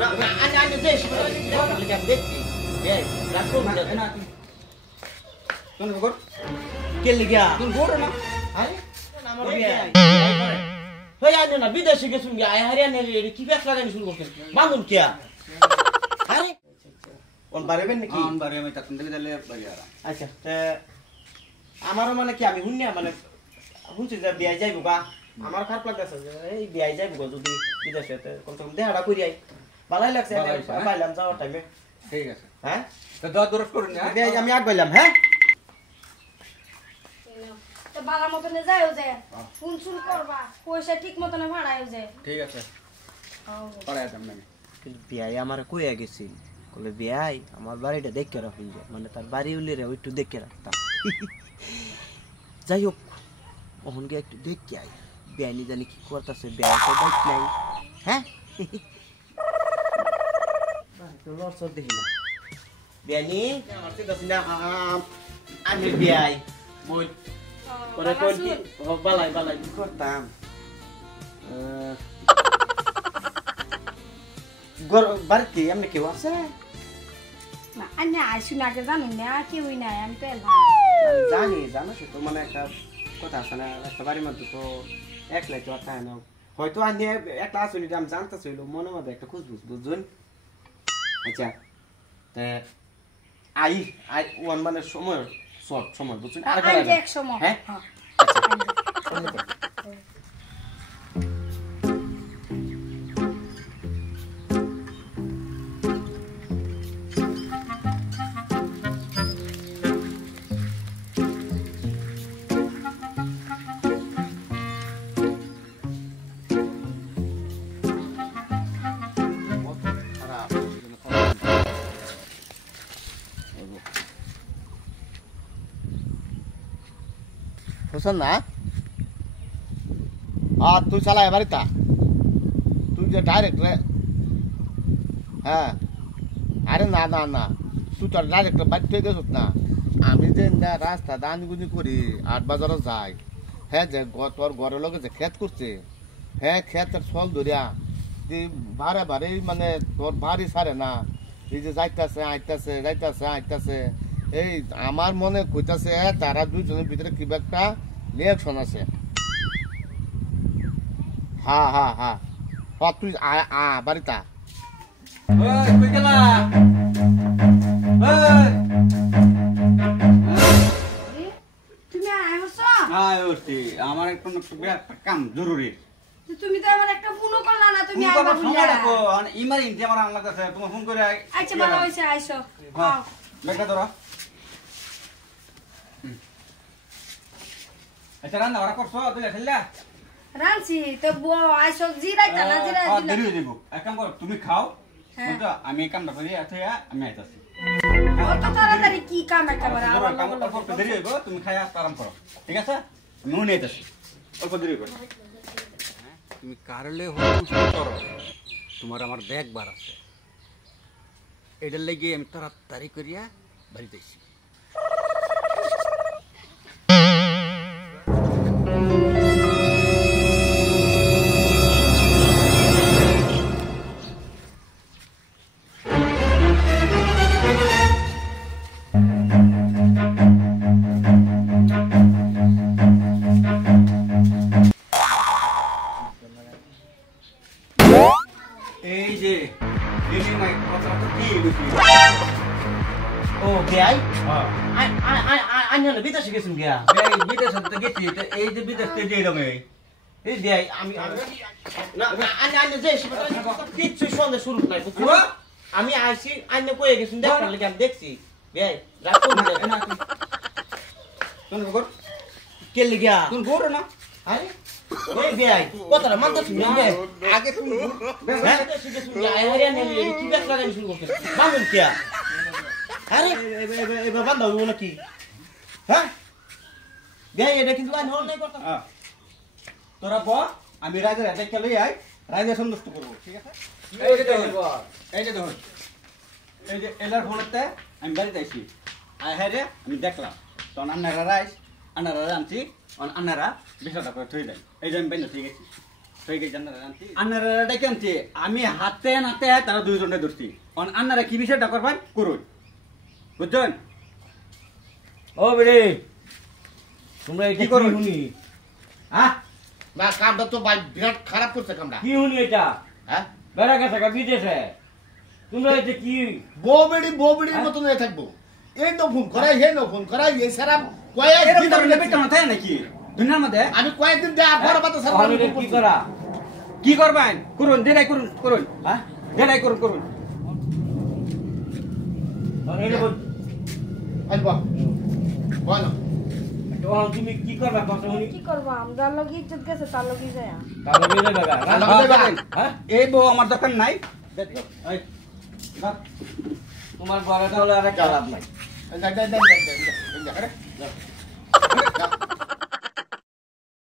না না আমি যে আমি দেখছি এই রাত করুন না তুমি কর কে লিগা তুমি গোড়ো না আরে আমার বিয়ে হই আইনো না বিদেশে গেছুন গে আই হারিয়ানা কি ব্যাক লাগানি শুরু করছেন বাঙ্গুন কিয়া আরে কোন বারেবেন নাকি অন বারে আমি তখন থেকে দিলে বাড়ি আর আচ্ছা আমারও মানে কি আমি শুনিয়া মানে শুনছি যে বিয়ে যাইব গা আমার খারাপ লাগতেছে যে এই বিয়ে যাইব গো যদি বিদেশে কম কম দেহাটা করি আই ভালোই লাগছে পাইলাম যাওয়ার টাইমে ঠিক আছে হ্যাঁ তো দর দরস করুন না আমি আগ পাইলাম হ্যাঁ তো বালা মতনে যায়ও যে ফোন শুরু করবা পয়সা ঠিক মতনে ভাড়ায়ও যে ঠিক আছে পড়ায় দাম না বিয়ে আমার কইয়া গেছি বলে বিয়াই আমার বাড়িটা দেখে রাখুন যে মানে তার বাড়ি উলিরে একটু দেখে রাখতাম যাই হোক ওখানকে একটু দেখে আই বিয়ানি জানি কি করতেছে বিয়াই তো দেখ নাই হ্যাঁ লড়সর দেখি না বিয়ানি আমার চিন্তা না আমি বিয়াই বই করে কোন কি বালাই বালাই কি করতাম বাড়িতে এমনি কেউ আছে না আমি আইসু না আগে জানি না কেউই নাই আমি তো জানি জানো তো মানে একটা কথা আছে না একটা বাড়ির মধ্যে তো একলাই তো আর থাকে না হয়তো আমি একটা আসলে আমি জানতে চাইল মনে মধ্যে একটা খুঁজবুঝ বুঝুন আচ্ছা আই আই ওয়ান মানে সময় শর্ট সময় বুঝুন আর এক সময় হ্যাঁ হোসেন না আর তুই চালাই বাড়িটা তুই যে ডাইরেক্ট রে হ্যাঁ আরে না না না তুই তো ডাইরেক্ট বাড়ি থেকে গেছিস না আমি যে রাস্তা দানগুনি করি 8 বাজারে যাই হ্যাঁ যে তোর ঘরের লোকে যে ক্ষেত করছে হ্যাঁ ক্ষেতের ফল ধরিয়া যে ভারে ভারে মানে তোর ভারী সারে না এই যে যাইতেছে আইতেছে যাইতেছে আইতেছে এই আমার মনে কইতাছে তারা দুইজনের ভিতরে কি একটা রিঅ্যাকশন আছে হ্যাঁ হ্যাঁ হ্যাঁ তুই বাড়িটা কই গেলা তুমি আইছো হ্যাঁ ওটি আমার একটু কাম জরুরি তুমি তো আমার একটা ফোনও করলা না তুমি আইবা আইবা সময় রাখো ইমার্জেন্সি আমার আনলা কাছে তুমি ফোন করে আচ্ছা ভালো হইছে আইছো হ্যাঁ বেটা ধরো আচ্ছা রান্না ওরা করছো তুই খেললা রানছি তো আইছো জিরাইতা না জিরাই দিলা দেরি হয়ে যাব এক কাম করো তুমি খাও বুঝছো আমি কামটা করি আচ্ছা আমি আইতাছি কত তাড়াতাড়ি কি কাম একেবারে আমার কাম করতে দেরি হইব তুমি খায়া আরাম করো ঠিক আছে আমি মনে আইতাছি অল্প দেরি করো তুমি কারলে হচ্ছে করো তোমার আমার দেখবার আছে এটার লাগি আমি তাড়াতাড়ি করিয়া বাড়িতে আইছি এই যে ও বিয়াই হ্যাঁ আইনা বিদেশে গেছুন গিয়া বিদেশ গেছি এই যে বিদেশ যে রঙে এই বিয়াই আমি না আইনা আইনা যে কিচ্ছু সন্দেহ শুরু নাই বুঝছো আমি আইছি আইনা কয়ে গেছুন দেখার লাগি আমি দেখছি বিয়াই রাত করুন না তুমি কর কে লিগা তুমি গোড়ো না আরে ওই বিয়াই কতটা মানতা শুনি বে আগে তুমি হ্যাঁ শিখে শুনি আই হারিয়ানা কি ব্যাক লাগানি শুরু করছেন বাঙ্গুন কিয়া আরে এবার বান্দা হইব নাকি হ্যাঁ বিয়াই এটা কিন্তু আইন হল নাই করতাম তোরা ব আমি রাজের হাতে খেলে আই রাজে সন্তুষ্ট করব ঠিক আছে এই যে দেখো এই যে এলার ফোনতে আমি বাড়িতে আইছি আই হারে আমি দেখলাম তখন আন্নারা রাইস আন্নারা আনছি আন্নারা বিষয়টা করে থই দেয় এই যে আমি বাইনা ঠিক আছে ঠিক আছে আন্নারা ডেকে আনছি আমি হাতে নাতে তারা দুইজনে ধরছি আন্নারা কি বিষয়টা করবেন করুন বুঝছেন ও বেরে তোমরা এটা কি কি করো? শুনি হ্যাঁ না কামটা তো ভাই বিরাট খারাপ করছে কামটা কি শুনি এটা হ্যাঁ বেড়া গেছে গা বিদেশে তোমরা এটা কি বউবেড়ির মতন হয়ে থাকবো এই নো ফোন করাই হে নো ফোন করাই এই সারা এরকম ধরনের কয়েকদিন বেতন থাকে নাকি দুনিয়ার মধ্যে আমি কয়েকদিন দেয়া ঘর বাতা সারা তাহলে এটা কি করা কি করবেন করুন যেটাই করুন করুন হ্যাঁ যেটাই করুন করুন তাহলে এটা বল আসবো বলো তখন তুমি কি করবা কথা শুনি কি করবো আমরা লোক ইজ্জত গেছে তার লোকই যায় তাহলে বেড়ে বেড়া হ্যাঁ এই বউ আমার দোকান নাই এই, ধর। তোমার ঘরে তাহলে আর একটা লাভ নাই দেখ